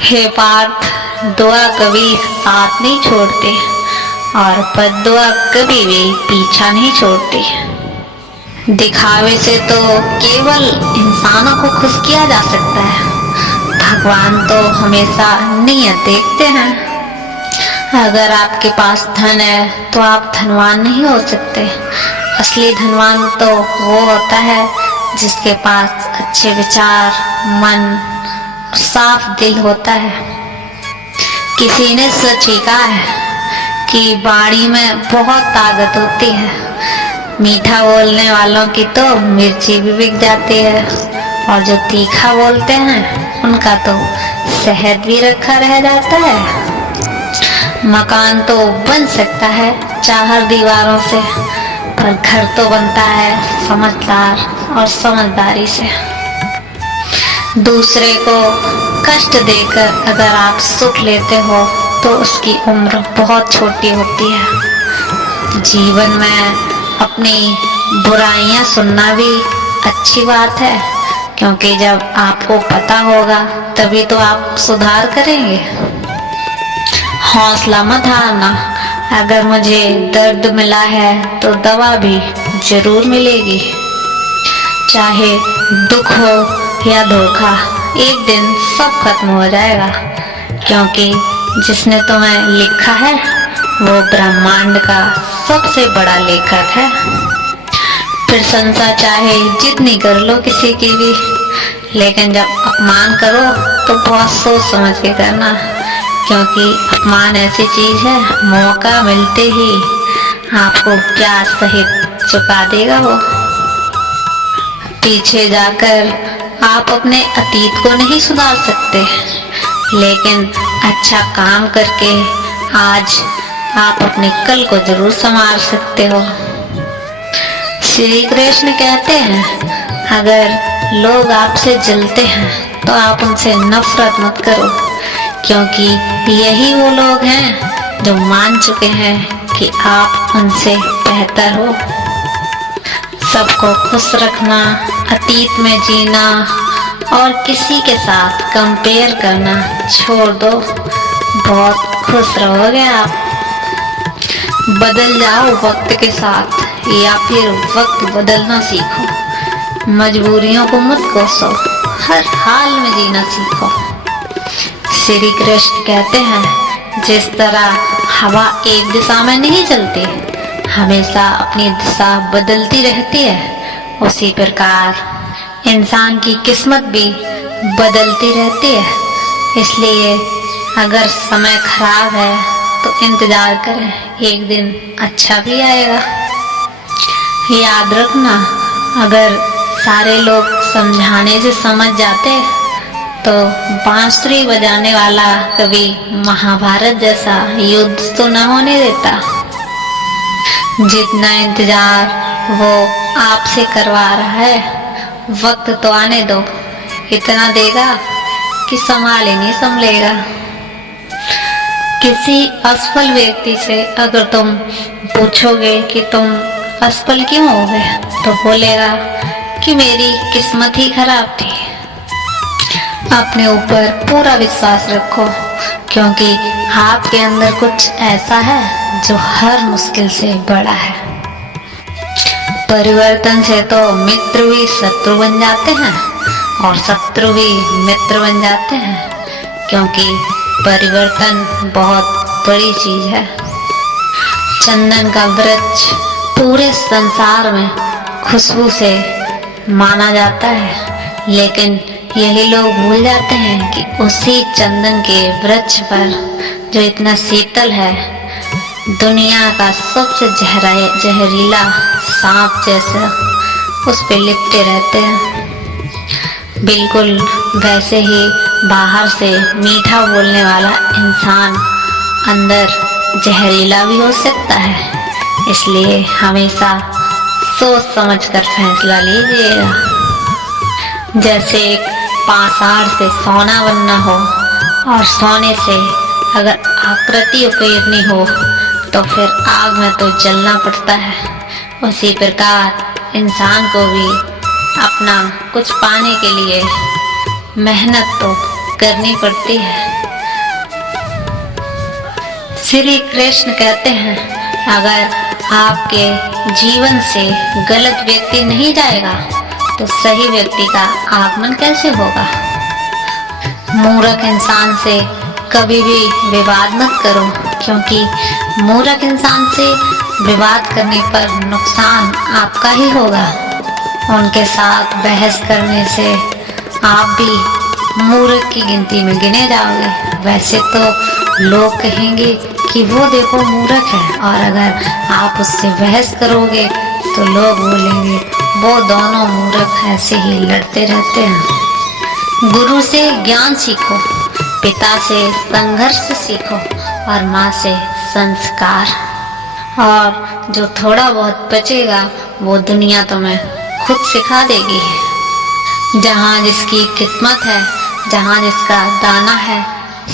हे पार्थ, दुआ कभी साथ नहीं छोड़ते और बद्दुआ कभी भी पीछा नहीं छोड़ती। दिखावे से तो केवल इंसानों को खुश किया जा सकता है, भगवान तो हमेशा नीयत देखते हैं। अगर आपके पास धन है तो आप धनवान नहीं हो सकते। असली धनवान तो वो होता है जिसके पास अच्छे विचार, मन, साफ दिल होता है। किसी ने सच ही कहा है कि वाणी में बहुत ताकत होती है। मीठा बोलने वालों की तो मिर्ची भी बिक जाती है और जो तीखा बोलते हैं उनका तो शहद भी रखा रह जाता है। मकान तो बन सकता है 4 दीवारों से, पर घर तो बनता है समझदार और समझदारी से। दूसरे को कष्ट देकर अगर आप सुख लेते हो तो उसकी उम्र बहुत छोटी होती है। जीवन में अपनी बुराइयां सुनना भी अच्छी बात है, क्योंकि जब आपको पता होगा तभी तो आप सुधार करेंगे। हौसला मत हारना। अगर मुझे दर्द मिला है तो दवा भी जरूर मिलेगी। चाहे दुख हो या धोखा, एक दिन सब खत्म हो जाएगा, क्योंकि जिसने तुम्हें लिखा है वो ब्रह्मांड का सबसे बड़ा लेखक है। प्रशंसा चाहे जितनी कर लो किसी की भी, लेकिन जब अपमान करो तो बहुत सोच समझ के करना, क्योंकि अपमान ऐसी चीज है मौका मिलते ही आपको प्यार सहित चुका देगा वो। पीछे जाकर आप अपने अतीत को नहीं सुधार सकते, लेकिन अच्छा काम करके आज आप अपने कल को जरूर संवार सकते हो। श्री कृष्ण कहते हैं, अगर लोग आपसे जलते हैं तो आप उनसे नफरत मत करो, क्योंकि यही वो लोग हैं जो मान चुके हैं कि आप उनसे बेहतर हो। सबको खुश रखना, अतीत में जीना और किसी के साथ कंपेयर करना छोड़ दो, बहुत खुश रहोगे आप। बदल जाओ वक्त के साथ, या फिर वक्त बदलना सीखो। मजबूरियों को मत कोसो, हर हाल में जीना सीखो। श्री कृष्ण कहते हैं, जिस तरह हवा एक दिशा में नहीं चलती, हमेशा अपनी दिशा बदलती रहती है, उसी प्रकार इंसान की किस्मत भी बदलती रहती है। इसलिए अगर समय खराब है तो इंतजार करें, एक दिन अच्छा भी आएगा। याद रखना, अगर सारे लोग समझाने से समझ जाते तो बांसुरी बजाने वाला कभी महाभारत जैसा युद्ध तो न होने देता। जितना इंतजार वो आपसे करवा रहा है, वक्त तो आने दो, इतना देगा कि संभाल ही नहीं संभलेगा। किसी असफल व्यक्ति से अगर तुम पूछोगे कि तुम असफल क्यों हो गए, तो बोलेगा कि मेरी किस्मत ही खराब थी। अपने ऊपर पूरा विश्वास रखो, क्योंकि आपके अंदर कुछ ऐसा है जो हर मुश्किल से बड़ा है। परिवर्तन से तो मित्र भी शत्रु बन जाते हैं और शत्रु भी मित्र बन जाते हैं, क्योंकि परिवर्तन बहुत बड़ी चीज है। चंदन का वृक्ष पूरे संसार में खुशबू से माना जाता है, लेकिन यही लोग भूल जाते हैं कि उसी चंदन के वृक्ष पर जो इतना शीतल है, दुनिया का सबसे जहरीला सांप जैसा उस पे लिपटे रहते हैं। बिल्कुल वैसे ही बाहर से मीठा बोलने वाला इंसान अंदर जहरीला भी हो सकता है। इसलिए हमेशा सोच समझकर फैसला लीजिएगा। जैसे एक पाषाण से सोना बनना हो और सोने से अगर आकृति उकेरनी हो तो फिर आग में तो जलना पड़ता है। उसी प्रकार इंसान को भी अपना कुछ पाने के लिए मेहनत तो करनी पड़ती है। श्री कृष्ण कहते हैं, अगर आपके जीवन से गलत व्यक्ति नहीं जाएगा तो सही व्यक्ति का आगमन कैसे होगा। मूर्ख इंसान से कभी भी विवाद मत करो, क्योंकि मूर्ख इंसान से विवाद करने पर नुकसान आपका ही होगा। उनके साथ बहस करने से आप भी मूर्ख की गिनती में गिने जाओगे। वैसे तो लोग कहेंगे कि वो देखो मूर्ख है, और अगर आप उससे बहस करोगे तो लोग बोलेंगे वो दोनों मूर्ख ऐसे ही लड़ते रहते हैं। गुरु से ज्ञान सीखो, पिता से संघर्ष सीखो और माँ से संस्कार, और जो थोड़ा बहुत बचेगा वो दुनिया तुम्हें खुद सिखा देगी। जहाँ जिसकी किस्मत है, जहाँ जिसका दाना है,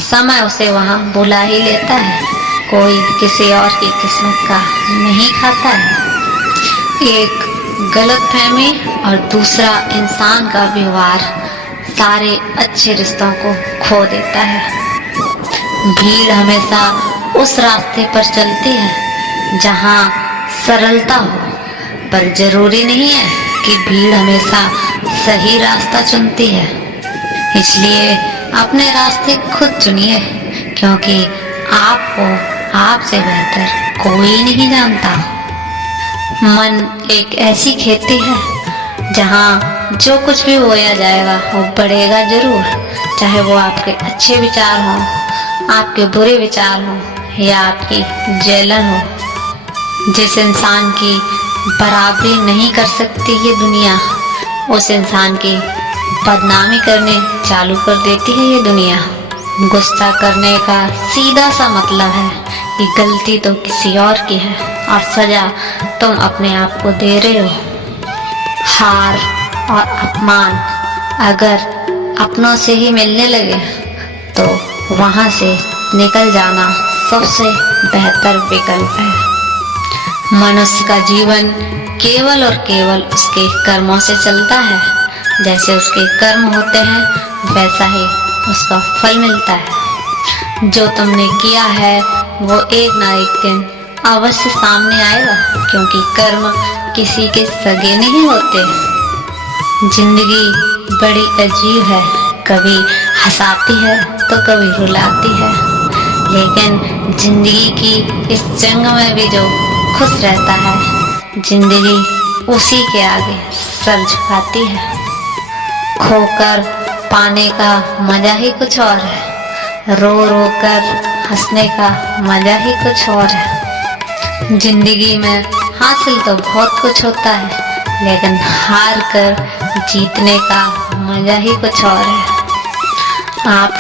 समय उसे वहाँ बुला ही लेता है। कोई किसी और की किस्मत का नहीं खाता है। एक गलतफहमी और दूसरा इंसान का व्यवहार सारे अच्छे रिश्तों को खो देता है। भीड़ हमेशा उस रास्ते पर चलती है जहाँ सरलता हो, पर जरूरी नहीं है कि भीड़ हमेशा सही रास्ता चुनती है। इसलिए अपने रास्ते खुद चुनिए, क्योंकि आपको आपसे बेहतर कोई नहीं जानता। मन एक ऐसी खेती है जहाँ जो कुछ भी बोया जाएगा वो बढ़ेगा जरूर, चाहे वो आपके अच्छे विचार हों, आपके बुरे विचार हों या आपकी जलन हो। जिस इंसान की बराबरी नहीं कर सकती ये दुनिया, उस इंसान की बदनामी करने चालू कर देती है ये दुनिया। गुस्सा करने का सीधा सा मतलब है कि गलती तो किसी और की है और सजा तुम अपने आप को दे रहे हो। हार और अपमान अगर अपनों से ही मिलने लगे तो वहां से निकल जाना सबसे बेहतर विकल्प है। मनुष्य का जीवन केवल और केवल उसके कर्मों से चलता है। जैसे उसके कर्म होते हैं वैसा ही उसका फल मिलता है। जो तुमने किया है वो एक ना एक दिन अवश्य सामने आएगा, क्योंकि कर्म किसी के सगे नहीं होते। जिंदगी बड़ी अजीब है, कभी हंसाती है तो कभी रुलाती है, लेकिन जिंदगी की इस जंग में भी जो खुश रहता है, जिंदगी उसी के आगे सर झुकाती है। खोकर पाने का मजा ही कुछ और है, रो रो कर हंसने का मजा ही कुछ और है। जिंदगी में हासिल तो बहुत कुछ होता है, लेकिन हार कर जीतने का मजा ही कुछ और है। आप